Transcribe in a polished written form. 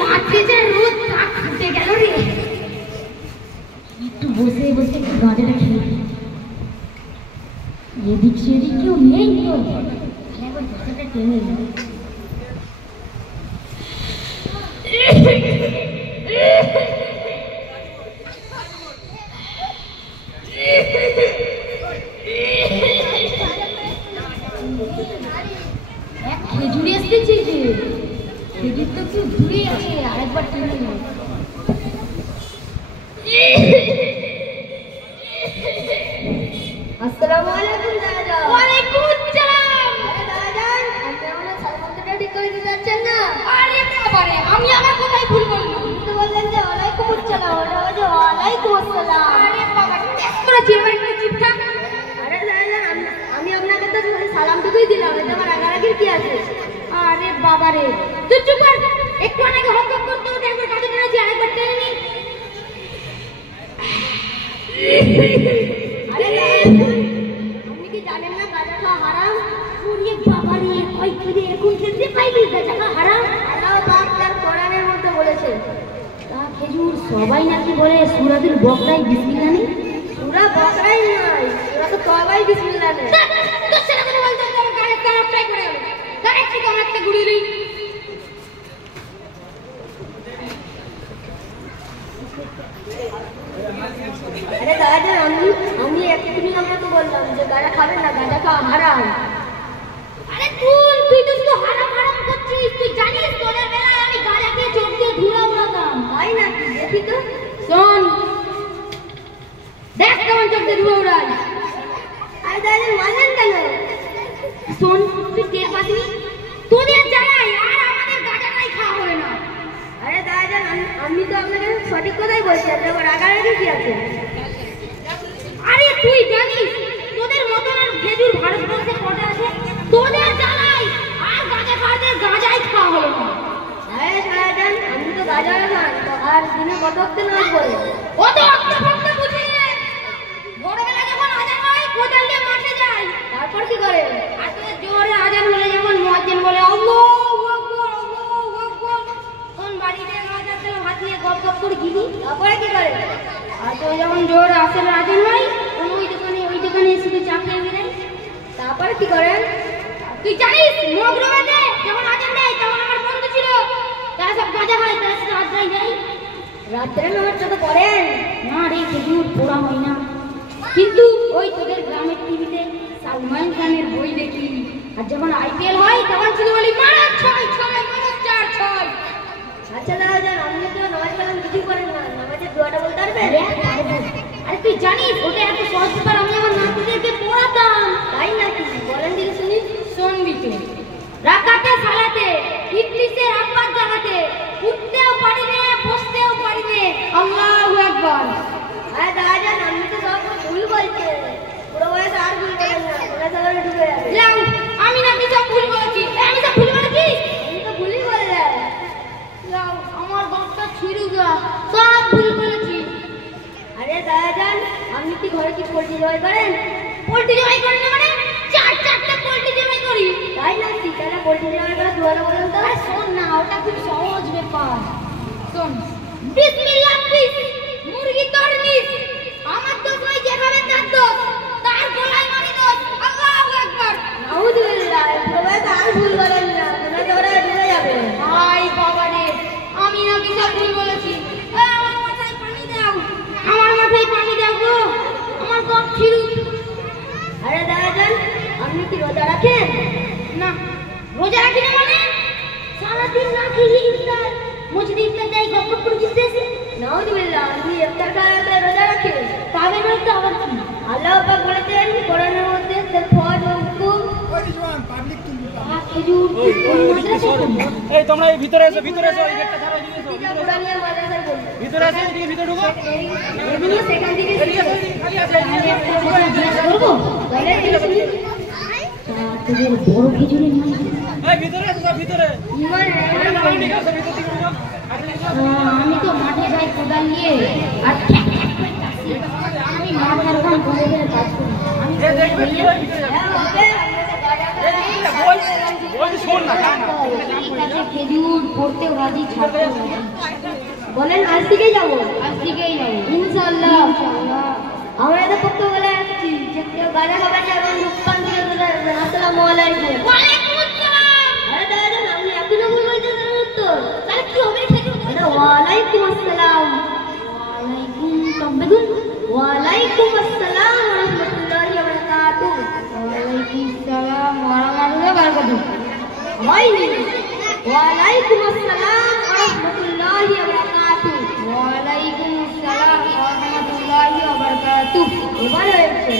মাঠে যে রোদ তাপ ফুটে গেল রে। একটু বসে বসে গাঁজাটা খেয়ে এদিক সেদিক কেউ নেই তো, একবার গাঁজাটা টেনে নিল। খেজুরি এসেছে যে খেজুর তো একটু দূরে আছে, আরেকবার টেনে নিল। আসসালামু আলাইকুম দাদা। ওয়ালাইকুম আসসালাম। আরে দাদা আপনি আমার সালামটা ঠিক করে দিতে যাচ্ছেন না? আরে বাবারে আমি আমার কোথায় ভুল বললাম? আপনি তো বললেন যে ওয়ালাইকুম আসসালাম, ওটা বলে ওয়ালাইকুম আসসালাম। আরে বাবা টেস্ট করে যেবার একটু চুপ থাক। আরে দাদা আমি আপনাকে তো সালামটুকুই দিলাম, এতে আমার রাগারাগির কি আছে? আরে বাবারে তুই চুপ কর, একটু আগে হক হক করতে করতে একবার কাজে টেনেছি, আরেকবার টেনে নি। আরে আপনি কি জানেন না গাঁজা খাওয়া হারাম? ওরে বাবারে কই তুই এরকম খেতে পাইলি গাঁজা খাওয়া হারাম? আল্লাহ পাক তার কোরআনের মধ্যে বলেছে। তা খেজুর সবাই নাকি বলে সূরাতুল বকরায় বিসমিল্লাহ নেই? সূরা বকরাই নয়, সূরা তো তওবায় বিসমিল্লাহ নেই। তো সেটা করে বলতে আমার গায়ে কাপটাই করে গেল। গায়ে কি আমার একটা গুড়িলি। আরে দাদা আমি একটুখানি আপনাকে বললাম যে গাঁজা খাবেন না, গাঁজা খাওয়া হারাম। আরে তুই তো শুধু হারাম হারাম করছিস, তুই জানিস তোদের বেলায় আমি গাঁজা খেয়ে চোখ দিয়ে ধুলা উড়াতাম। তাই নাকি? দেখি তো। শোন দেখ কেমন চোখ দিয়ে ধুলা উড়াই। আরে দাদা মানেন কেন? শোন তুই টের পাসনি তোদের জ্বালাই আর আমাদের গাঁজাটাই খাওয়া হবে না। আরে দাদা আমি তো আপনাকে সঠিক কথাই বলছি, আপনার রাগারাগি কি আছে? আরে তুই জানিস তোদের মতন আর খেজুর ভারতবর্ষে কটা আছে? তোদের জ্বালাই আর গাঁজা খাওয়াদের গাঁজাই খাওয়া হলো না। আরে দাদা আমি তো গাঁজা খান আর দিনে কত অক্টে নামাজ পড়ে কত অক্টে ফক্টে বুঝি না। ভোরবেলা যখন আজান হয় কোদাল দিয়ে মাঠে যায়, তারপর কি করে? আর তোদের জোরে আজান হলে যখন মুয়াজ্জিন বলে আল্লাহু আকবার আল্লাহু আকবার, কোন বাড়িতে নামাজ আছে হাত নিয়ে গপ গপ করে গিলি, তারপরে কি করে? আর তো যখন জোরে আসলে আজান হয় ওই দোকানে এসে চা খেয়ে বেরাই, তারপরে কি করেন? তুই জানিস মগরবেতে যখন আজান দেয় তখন আমার বন্ধু ছিল তারা সব গাঁজা খায়, তারা সাথে রাত্রে যায়। রাত্রে নামাজ তো পড়েন না রে খেজুর, পড়া হয় না। কিন্তু ওই তোদের গ্রামের টিভিতে সালমান খানের বই দেখি, আর যখন আইপিএল হয় তখন শুধু বলি মারা 6-6 মারা 4-6। আচ্ছা দাদা আপনি তো নামাজ কালাম কিছু করেন না, নামাজের দোয়াটা বলতে পারবেন? আরে তুই জানিস ওটা এত সহজ ব্যাপার, আমি আমার নাতিদেরকে পড়াতাম। তাই নাকি? বলেন দিকে শুনি। শুনবি তুই। রাকাতে সালাতে ইবলিসের আব্বার জাগাতে উঠতেও পারিবে বসতেও পারিবে আল্লাহু আকবার। আরে দাদা আমি তো সব ভুল বলছি, পুরো বয়স আর ভুল করেন না, ওরা সবাই ঢুকে যাবে। যাও আমি নাকি সব ভুল বলেছি? আমি সব ভুল বলেছি? আমি তো ভুলই বললাম। যাও আমার গলাটা ছিঁড়ে গেল, সব ভুল বলেছি। আরে দাদা আপনি কি ঘরে কি পোল্ট্রি জবাই করেন? পোল্ট্রি জবাই করেন না মানে? 4-4টা পোল্ট্রি জবাই করি। তাই নাকি? তাহলে পোল্ট্রি জবাই করার দোয়াটা বলেন তো। আরে শোন না ওটা খুব সহজ ব্যাপার। শোন বিসমিল্লাহ প্লিজ মুরগি তরমিজ আমার তো কই যেভাবে তার দোষ তার গলায় মারি দোষ আল্লাহু আকবার নাউযুবিল্লাহ। সবাই তো আর ভুল বলেন না, তোমরা তো ওরা ঢুকে যাবে। ভাই বাবা রে আমি নাকি সব ভুল বলেছি? আমার মাথায় পানি দাও, আমার মাথায় পানি দাও গো, আমার গপ ছিড়ু। আরে দাদা আপনি কি রোজা রাখেন? না রোজা রাখি না মানে? সারাদিন না খেয়ে ইফতার মসজিদে ইফতার দেয় গপ গপ করে জিতেছে। নাউযুবিল্লাহ আপনি ইফতার খাওয়াতে রোজা রাখেন? তবে না তো আবার কি? আল্লাহ পাক বলেছেন কোরআনের মধ্যে তাফাদুকুম ওয়াজওয়ান পাবলিক তুমি খেজুর এই তোমরা এই ভিতরে এসো, ভিতরে এসো, এই গেটটা ছাড়ো, এদিকে এসো, ভিতরে এসো, এদিকে ভিতরে ঢুকো, এদিকে সেখান থেকে এদিকে খালি আছে করব বলে দিছি। তোদের বড় খেজুরের নাম এই ভিতরে এসো, ভিতরে আমি তো মাঠে যাই কোদাল নিয়ে আর আমি মাথার ওখানে বসে কাজ করি। আমি ঠিক আছে, খেজুর পড়তে রাজি, ছাড়তে রাজি। বলেন আজ থেকেই যাবো? আজ থেকেই যাবো ইনশাআল্লাহ। আমরা এটা পড়তে বলে আসছি যে কেউ গাড়ি খাবার যাবে রূপকান থেকে। আসসালামু আলাইকুম। ওয়ালাইকুম আসসালাম। আরে দাদা আপনি এখনো ভুল বলছেন উত্তর, তাহলে কি হবে? ওয়ালাইকুম আসসালাম। ওয়ালাইকুম তবেগুন। ওয়ালাইকুম আসসালাম ওয়া রাহমাতুল্লাহি ওয়া বারাকাতুহু। ওয়ালাইকুম আসসালাম ওয়া রাহমাতুল্লাহি ওয়া বারাকাতুহু। হয়নি। ওয়ালাইকুম আসসালাম ওয়া রাহমাতুল্লাহি ওয়া বারাকাতুহু। ওয়ালাইকুম আসসালাম ওয়া রাহমাতুল্লাহি ওয়া বারাকাতুহু। এবার হয়েছে।